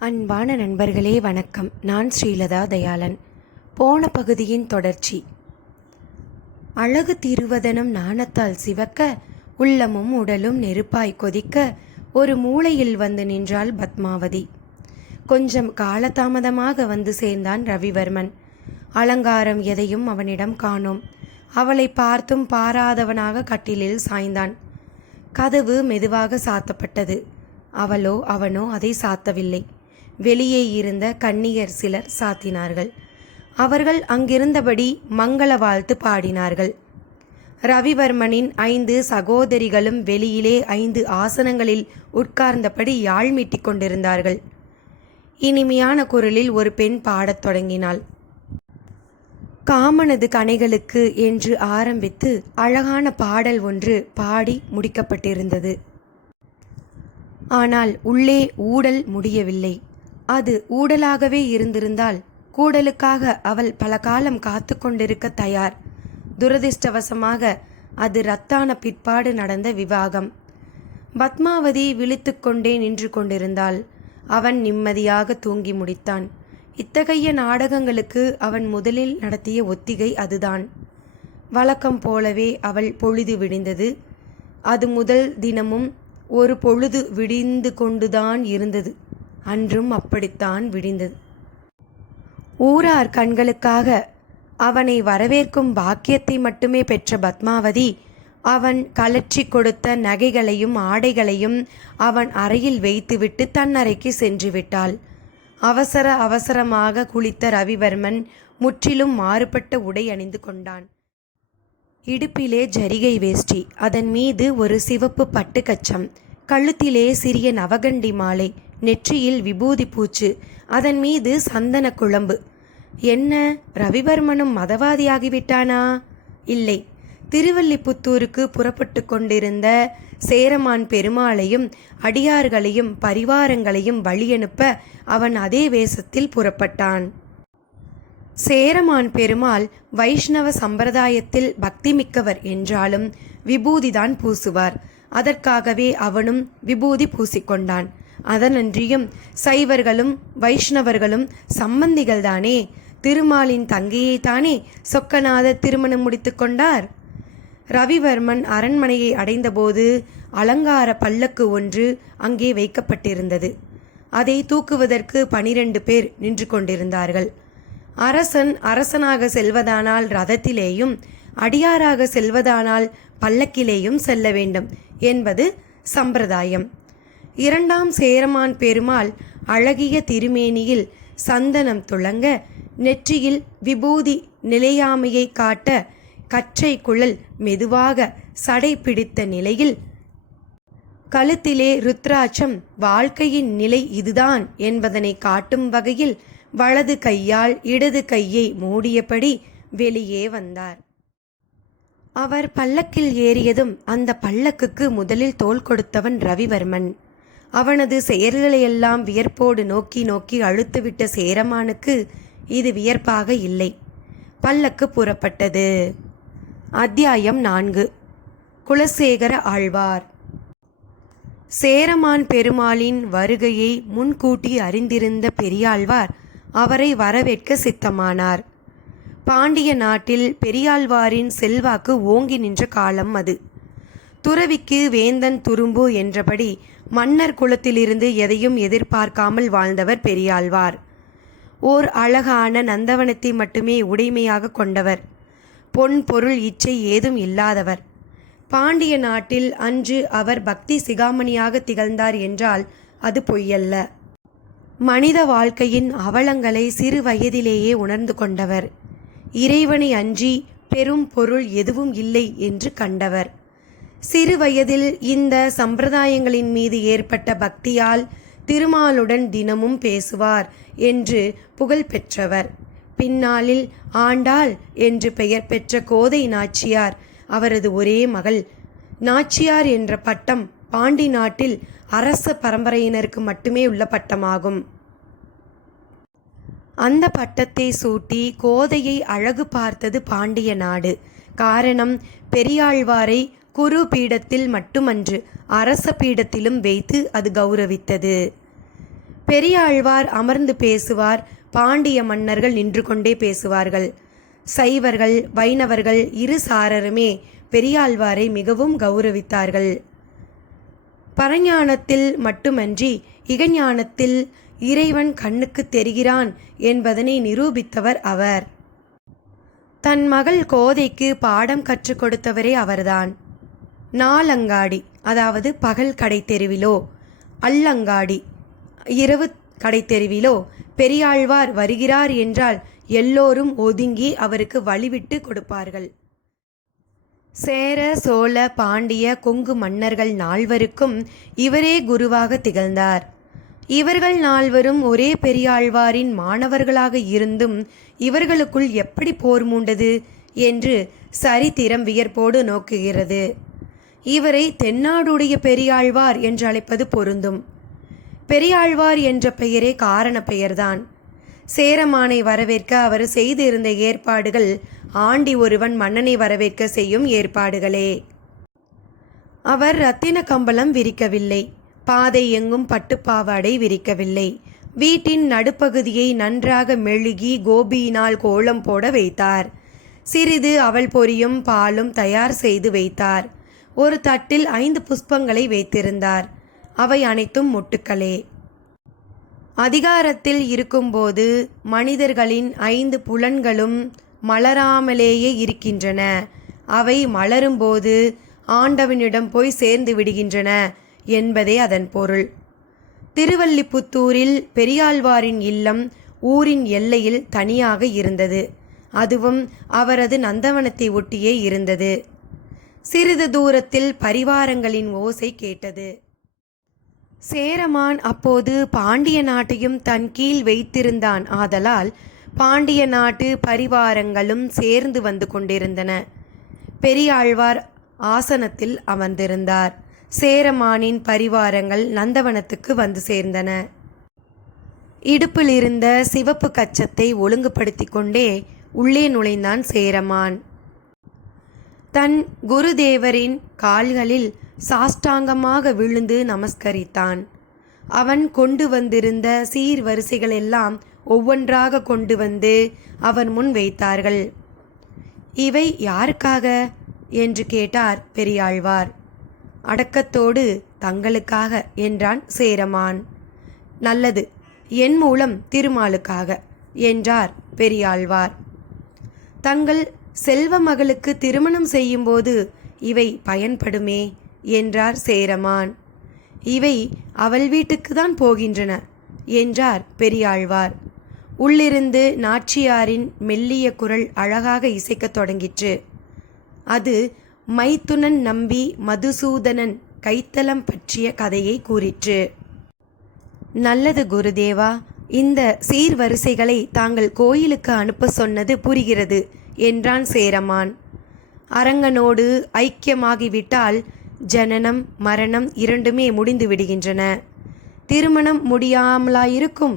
அன்பான நண்பர்களே வணக்கம். நான் ஸ்ரீலதா தயாளன். போன பகுதியின் தொடர்ச்சி. அழகு திருவதனம் நாணத்தால் சிவக்க உள்ளமும் உடலும் நெருப்பாய் கொதிக்க ஒரு மூலையில் வந்து நின்றாள் பத்மாவதி. கொஞ்சம் காலதாமதமாக வந்து சேர்ந்தான் ரவிவர்மன். அலங்காரம் எதையும் அவனிடம் காணோம். அவளை பார்த்தும் பாராதவனாக கட்டிலில் சாய்ந்தான். கதவு மெதுவாக சாத்தப்பட்டது. அவளோ அவனோ அதை சாத்தவில்லை. வெளியே இருந்த கன்னியர் சிலர் சாத்தினார்கள். அவர்கள் அங்கிருந்தபடி மங்கள வாழ்த்து பாடினார்கள். ரவிவர்மனின் ஐந்து சகோதரிகளும் வெளியிலே ஐந்து ஆசனங்களில் உட்கார்ந்தபடி யாழ் மீட்டிக் கொண்டிருந்தார்கள். இனிமையான குரலில் ஒரு பெண் பாடத் தொடங்கினாள். காமனது கணைகளுக்கு என்று ஆரம்பித்து அழகான பாடல் ஒன்று பாடி முடிக்கப்பட்டிருந்தது. ஆனால் உள்ளே ஊடல் முடியவில்லை. அது ஊடலாகவே இருந்திருந்தால் கூடலுக்காக அவள் பல காலம் காத்து கொண்டிருக்க தயார். துரதிர்ஷ்டவசமாக அது ரத்தான பிற்பாடு நடந்த விவாகம். பத்மாவதி விழித்துக்கொண்டே நின்று கொண்டிருந்தாள். அவன் நிம்மதியாக தூங்கி முடித்தான். இத்தகைய நாடகங்களுக்கு அவன் முதலில் நடத்திய ஒத்திகை அதுதான். வழக்கம் போலவே அவள் பொழுது விடிந்தது. அது முதல் தினமும் ஒரு பொழுது விடிந்து கொண்டுதான் இருந்தது. அன்றும் அப்படித்தான் விடிந்தது. ஊரார் கண்களுக்காக அவனை வரவேற்கும் பாக்கியத்தை மட்டுமே பெற்ற பத்மாவதி அவன் கலற்றி கொடுத்த நகைகளையும் ஆடைகளையும் அவன் அறையில் வைத்துவிட்டு தன் அறைக்கு சென்று விட்டாள். அவசர அவசரமாக குளித்த ரவிவர்மன் முற்றிலும் மாறுபட்ட உடை அணிந்து கொண்டான். இடுப்பிலே ஜரிகை வேஷ்டி அதன் மீது ஒரு சிவப்பு பட்டுக்கச்சம் கழுத்திலே சிறிய நவகண்டி மாலை நெற்றியில் விபூதி பூச்சு அதன் மீது சந்தன குழம்பு. என்ன ரவிவர்மனும் மதவாதியாகிவிட்டானா? இல்லை. திருவல்லிபுத்தூருக்கு புறப்பட்டு கொண்டிருந்த சேரமான் பெருமாளையும் அடியார்களையும் பரிவாரங்களையும் வழியனுப்ப அவன் அதே வேஷத்தில் புறப்பட்டான். சேரமான் பெருமாள் வைஷ்ணவ சம்பிரதாயத்தில் பக்தி மிக்கவர் என்றாலும் விபூதிதான் பூசுவார். அதற்காகவே அவனும் விபூதி பூசிக்கொண்டான். அதனன்றியும் சைவர்களும் வைஷ்ணவர்களும் சம்பந்திகள்தானே? திருமாலின் தங்கையைத்தானே சொக்கநாதர் திருமணம் முடித்து கொண்டார்? ரவிவர்மன் அரண்மனையை அடைந்தபோது அலங்கார பல்லக்கு ஒன்று அங்கே வைக்கப்பட்டிருந்தது. அதை தூக்குவதற்கு பனிரெண்டு பேர் நின்று கொண்டிருந்தார்கள். அரசன் அரசனாக செல்வதானால் ரதத்திலேயும் அடியாராக செல்வதானால் பல்லக்கிலேயும் செல்ல வேண்டும் என்பது சம்பிரதாயம். இரண்டாம் சேரமான் பெருமாள் அழகிய திருமேனியில் சந்தனம் துளங்க நெற்றியில் விபூதி நிலையாமையை காட்ட கற்றை குழல் மெதுவாக சடை பிடித்த நிலையில் கழுத்திலே ருத்ராட்சம் வாழ்க்கையின் நிலை இதுதான் என்பதனை காட்டும் வகையில் வலது கையால் இடது கையை மூடியபடி வெளியே வந்தார். அவர் பல்லக்கில் ஏறியதும் அந்த பல்லக்குக்கு முதலில் தோள் கொடுத்தவன் ரவிவர்மன். அவனது செயல்களையெல்லாம் வியர்ப்போடு நோக்கி நோக்கி அழுத்துவிட்ட சேரமானுக்கு இது வியர்ப்பாக இல்லை. பல்லக்கு புறப்பட்டது. அத்தியாயம் நான்கு. குலசேகர ஆழ்வார். சேரமான் பெருமாளின் வருகையை முன்கூட்டி அறிந்திருந்த பெரியாழ்வார் அவரை வரவேற்க சித்தமானார். பாண்டிய நாட்டில் பெரியாழ்வாரின் செல்வாக்கு ஓங்கி நின்ற காலம் அது. துறவிக்கு வேந்தன் துரும்பு என்றபடி மன்னர் குலத்திலிருந்து எதையும் எதிர்பார்க்காமல் வாழ்ந்தவர் பெரியாழ்வார். ஓர் அழகான நந்தவனத்தை மட்டுமே உடைமையாக கொண்டவர். பொன் பொருள் இச்சை ஏதும் இல்லாதவர். பாண்டிய நாட்டில் அன்று அவர் பக்தி சிகாமணியாக திகழ்ந்தார் என்றால் அது பொய்யல்ல. மனித வாழ்க்கையின் அவலங்களை சிறு வயதிலேயே உணர்ந்து கொண்டவர். இறைவனை அன்றி பெரும் பொருள் எதுவும் இல்லை என்று கண்டவர். சிறு வயதில் இந்த சம்பிரதாயங்களின் மீது ஏற்பட்ட பக்தியால் திருமாலுடன் தினமும் பேசுவார் என்று புகழ் பெற்றவர். பின்னாளில் ஆண்டாள் என்று பெயர் பெற்ற கோதை நாச்சியார். அவரது ஒரே மகள். நாச்சியார் என்ற பட்டம் பாண்டி நாட்டில் அரச பரம்பரையினருக்கு மட்டுமே உள்ள பட்டமாகும். அந்த பட்டத்தை சூட்டி கோதையை அழகு பார்த்தது பாண்டிய நாடு. காரணம் பெரியாழ்வாரை குரு பீடத்தில் மட்டுமன்று அரச பீடத்திலும் வைத்து அது கௌரவித்தது. பெரியாழ்வார் அமர்ந்து பேசுவார் பாண்டிய மன்னர்கள் நின்று கொண்டே பேசுவார்கள். சைவர்கள் வைணவர்கள் இரு சாரருமே பெரியாழ்வாரை மிகவும் கௌரவித்தார்கள். பரஞானத்தில் மட்டுமன்றி இகஞானத்தில் இறைவன் கண்ணுக்கு தெரிகிறான் என்பதனை நிரூபித்தவர் அவர். தன் மகள் கோதைக்கு பாடம் கற்றுக் கொடுத்தவரே அவர்தான். நாலங்காடி அதாவது பகல் கடை தெருவிலோ அல்லங்காடி இரவு கடை தெருவிலோ பெரியாழ்வார் வருகிறார் என்றால் எல்லோரும் ஒதுங்கி அவருக்கு வழிவிட்டு கொடுப்பார்கள். சேர சோழ பாண்டிய கொங்கு மன்னர்கள் நால்வருக்கும் இவரே குருவாக திகழ்ந்தார். இவர்கள் நால்வரும் ஒரே பெரியாழ்வாரின் மாணவர்களாக இருந்தும் இவர்களுக்குள் எப்படி போர் மூண்டது என்று சரித்திரம் வியர்ப்போடு நோக்குகிறது. இவரை தென்னாடுடைய பெரியாழ்வார் என்று அழைப்பது பொருந்தும். பெரியாழ்வார் என்ற பெயரே காரண பெயர்தான். சேரமானை வரவேற்க அவர் செய்திருந்த ஏற்பாடுகள் ஆண்டி ஒருவன் மன்னனை வரவேற்க செய்யும் ஏற்பாடுகளே. அவர் ரத்தின கம்பளம் விரிக்கவில்லை. பாதை எங்கும் பட்டுப்பாவாடை விரிக்கவில்லை. வீட்டின் நடுப்பகுதியை நன்றாக மெழுகி கோபியினால் கோலம் போட வைத்தார். சிறிது அவள் பொரியும் பாலும் தயார் செய்து வைத்தார். ஒரு தட்டில் ஐந்து புஷ்பங்களை வைத்திருந்தார். அவை அனைத்தும் மொட்டுக்களே. அதிகாரத்தில் இருக்கும்போது மனிதர்களின் ஐந்து புலன்களும் மலராமலேயே இருக்கின்றன. அவை மலரும்போது ஆண்டவனிடம் போய் சேர்ந்து விடுகின்றன என்பதே அதன் பொருள். திருவல்லிபுத்தூரில் பெரியாழ்வாரின் இல்லம் ஊரின் எல்லையில் தனியாக இருந்தது. அதுவும் அவரது நந்தவனத்தை ஒட்டியே இருந்தது. சிறிது தூரத்தில் பரிவாரங்களின் ஓசை கேட்டது. சேரமான் அப்போது பாண்டிய நாட்டையும் தன் கீழ் வைத்திருந்தான். ஆதலால் பாண்டிய நாட்டு பரிவாரங்களும் சேர்ந்து வந்து கொண்டிருந்தன. பெரியாழ்வார் ஆசனத்தில் அமர்ந்திருந்தார். சேரமானின் பரிவாரங்கள் நந்தவனத்துக்கு வந்து சேர்ந்தன. இடுப்பில் இருந்த சிவப்பு கச்சத்தை ஒழுங்குபடுத்தி கொண்டே உள்ளே நுழைந்தான் சேரமான். தன் குருதேவரின் கால்களில் சாஷ்டாங்கமாக விழுந்து நமஸ்கரித்தான். அவன் கொண்டு வந்திருந்த சீர்வரிசைகளெல்லாம் ஒவ்வொன்றாக கொண்டு வந்து அவன் முன் வைத்தார்கள். இவை யாருக்காக என்று கேட்டார் பெரியாழ்வார். அடக்கத்தோடு தங்களுக்காக என்றான் சேரமான். நல்லது என் மூலம் திருமாலுக்காக என்றார் பெரியாழ்வார். தங்கள் செல்வ மகளுக்கு திருமணம் செய்யும்போது இவை பயன்படுமே என்றார் சேரமான். இவை அவள் வீட்டுக்கு தான் போகின்றன என்றார் பெரியாழ்வார். உள்ளிருந்து நாச்சியாரின் மெல்லிய குரல் அழகாக இசைக்கத் தொடங்கிற்று. அது மைத்துனன் நம்பி மதுசூதனன் கைத்தலம் பற்றிய கதையை கூறிற்று. நல்லது குருதேவா இந்த சீர்வரிசைகளை தாங்கள் கோயிலுக்கு அனுப்ப சொன்னது புரிகிறது என்றான் சேரமான். அரங்கனோடு ஐக்கியமாகிவிட்டால் ஜனனம் மரணம் இரண்டுமே முடிந்து விடுகின்றன. திருமணம் முடியாமலாயிருக்கும்.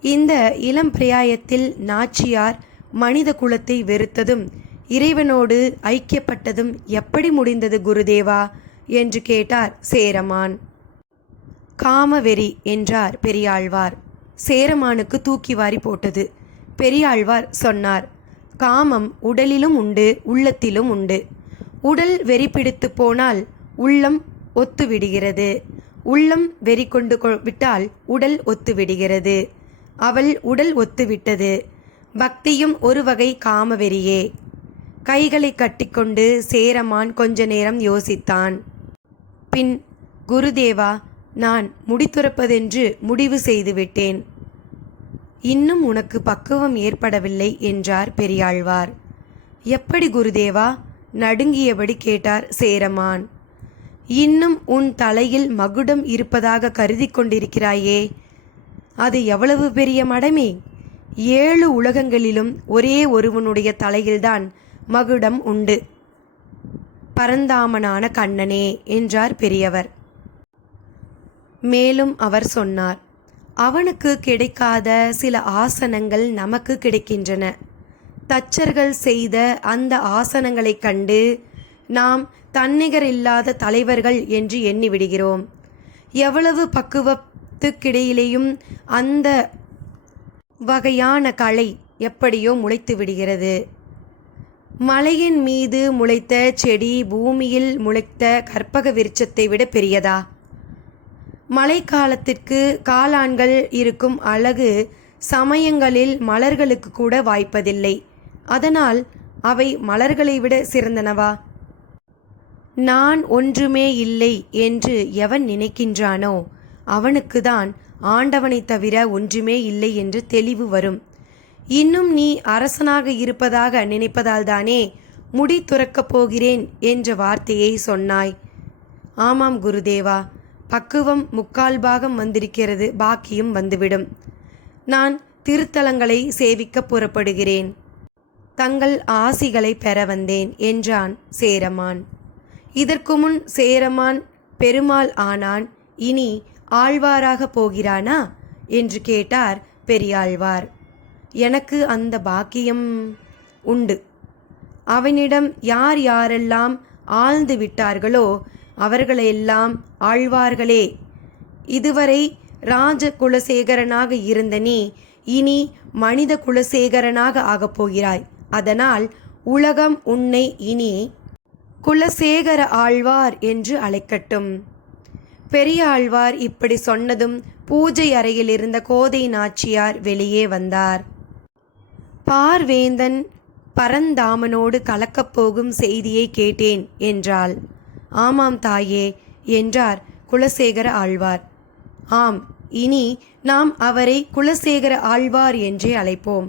இந்த இளம் பிரயாயத்தில் நாச்சியார் மனித குலத்தை வெறுத்ததும் இறைவனோடு ஐக்கியப்பட்டதும் எப்படி முடிந்தது குருதேவா? என்று கேட்டார் சேரமான். காமவெறி என்றார் பெரியாழ்வார். சேரமானுக்கு தூக்கி வாரி போட்டது. பெரியாழ்வார் சொன்னார் காமம் உடலிலும் உண்டு உள்ளத்திலும் உண்டு. உடல் வெறி பிடித்து போனால் உள்ளம் ஒத்துவிடுகிறது. உள்ளம் வெறி கொண்டு விட்டால் உடல் ஒத்துவிடுகிறது. அவள் உடல் ஒத்துவிட்டது. பக்தியும் ஒரு வகை காமவெறியே கைகளை கட்டிக்கொண்டு சேரமான் கொஞ்ச நேரம் யோசித்தான். பின் குருதேவா நான் முடித்துறப்பதென்று முடிவு செய்துவிட்டேன். இன்னும் உனக்கு பக்குவம் ஏற்படவில்லை என்றார் பெரியாழ்வார். எப்படி குருதேவா நடுங்கியபடி கேட்டார் சேரமான். இன்னும் உன் தலையில் மகுடம் இருப்பதாக கருதி கொண்டிருக்கிறாயே அது எவ்வளவு பெரிய மடமே? ஏழு உலகங்களிலும் ஒரே ஒருவனுடைய தலையில்தான் மகுடம் உண்டு. பரந்தாமனான கண்ணனே என்றார் பெரியவர். மேலும் அவர் சொன்னார். அவனுக்கு கிடைக்காத சில ஆசனங்கள் நமக்கு கிடைக்கின்றன. தச்சர்கள் செய்த அந்த ஆசனங்களைக் கண்டு நாம் தன்னிகர் இல்லாத தலைவர்கள் என்று எண்ணிவிடுகிறோம். எவ்வளவு பக்குவத்துக்கிடையிலேயும் அந்த வகையான களை எப்படியோ முளைத்து விடுகிறது மலையின் மீது முளைத்த செடி பூமியில் முளைத்த கற்பக விருட்சத்தை விட பெரியதா? மழைக்காலத்திற்கு காளான்கள் இருக்கும் அழகு சமயங்களில் மலர்களுக்கு கூட வாய்ப்பதில்லை. அதனால் அவை மலர்களை விட சிறந்தனவா? நான் ஒன்றுமே இல்லை என்று எவன் நினைக்கின்றானோ அவனுக்குதான் ஆண்டவனைத் தவிர ஒன்றுமே இல்லை என்று தெளிவு வரும். இன்னும் நீ அரசனாக இருப்பதாக நினைப்பதால்தானே முடி துறக்கப் போகிறேன் என்ற வார்த்தையை சொன்னாய். ஆமாம் குருதேவா பக்குவம் முக்கால் பாகம் வந்திருக்கிறது பாக்கியும் வந்துவிடும். நான் திருத்தலங்களை சேவிக்க புறப்படுகிறேன். தங்கள் ஆசிகளை பெற வந்தேன் என்றான் சேரமான். இதற்கு முன் சேரமான் பெருமாள் ஆனான் இனி ஆழ்வாராக போகிறானா? என்று கேட்டார் பெரியாழ்வார். எனக்கு அந்த பாக்கியம் உண்டு. அவனிடம் யார் யாரெல்லாம் ஆழ்ந்து விட்டார்களோ அவர்களையெல்லாம் ஆழ்வார்களே. இதுவரை ராஜ குலசேகரனாக இருந்த நீ இனி மனித குலசேகரனாக ஆகப் போகிறாய். அதனால் உலகம் உன்னை இனி குலசேகர ஆழ்வார் என்று அழைக்கட்டும். பெரிய ஆழ்வார் இப்படி சொன்னதும் பூஜை அறையில் இருந்த கோதை நாச்சியார் வெளியே வந்தார். பார்வேந்தன் பரந்தாமனோடு கலக்கப் போகும் செய்தியை கேட்டேன் என்றாள். ஆமாம் தாயே என்றார் குலசேகர ஆழ்வார். ஆம் இனி நாம் அவரை குலசேகர ஆழ்வார் என்றே அழைப்போம்.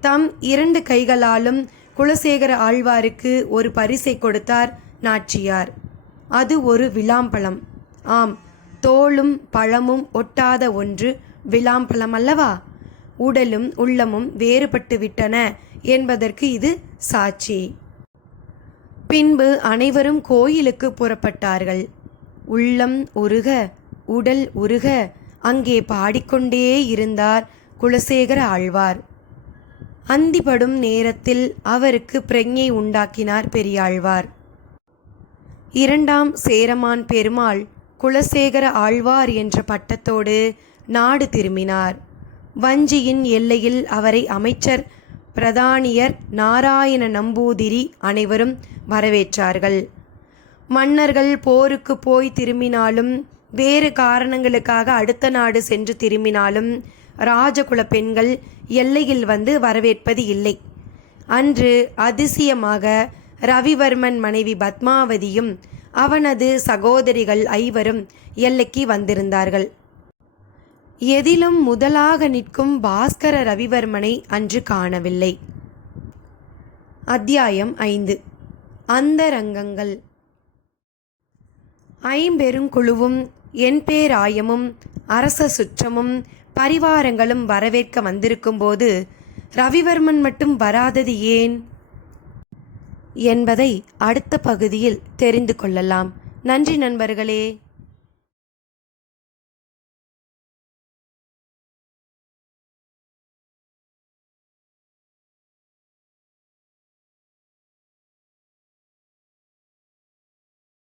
தம் இரண்டு கைகளாலும் குலசேகர ஆழ்வாருக்கு ஒரு பரிசை கொடுத்தார் நாச்சியார். அது ஒரு விளாம்பழம். ஆம் தோளும் பழமும் ஒட்டாத ஒன்று விளாம்பழம் அல்லவா? உடலும் உள்ளமும் வேறுபட்டு விட்டன என்பதற்கு இது சாட்சி. பின்பு அனைவரும் கோயிலுக்கு புறப்பட்டார்கள். உள்ளம் உருக உடல் உருக அங்கே பாடிக்கொண்டே இருந்தார் குலசேகர ஆழ்வார். அந்திப்படும் நேரத்தில் அவருக்கு பிரஜை உண்டாக்கினார் பெரியாழ்வார். இரண்டாம் சேரமான் பெருமாள் குலசேகர ஆழ்வார் என்ற பட்டத்தோடு நாடு திரும்பினார். வஞ்சியின் எல்லையில் அவரை அமைச்சர் பிரதானியர் நாராயண நம்பூதிரி அனைவரும் வரவேற்றார்கள். மன்னர்கள் போருக்கு போய் திரும்பினாலும் வேறு காரணங்களுக்காக அடுத்த நாடு சென்று திரும்பினாலும் ராஜகுல பெண்கள் எல்லையில் வந்து வரவேற்பது இல்லை. அன்று அதிசயமாக ரவிவர்மன் மனைவி பத்மாவதியும் அவனது சகோதரிகள் ஐவரும் எல்லைக்கு வந்திருந்தார்கள். எதிலும் முதலாக நிற்கும் பாஸ்கர ரவிவர்மனை அன்று காணவில்லை. அத்தியாயம் ஐந்து. அந்தரங்கங்கள். ஐம்பெருங்குழுவும் என் பேராயமும் அரச சுற்றமும் பரிவாரங்களும் வரவேற்க வந்திருக்கும்போது ரவிவர்மன் மட்டும் வராதது ஏன்? என்பதை அடுத்த பகுதியில் தெரிந்து கொள்ளலாம். நன்றி நண்பர்களே.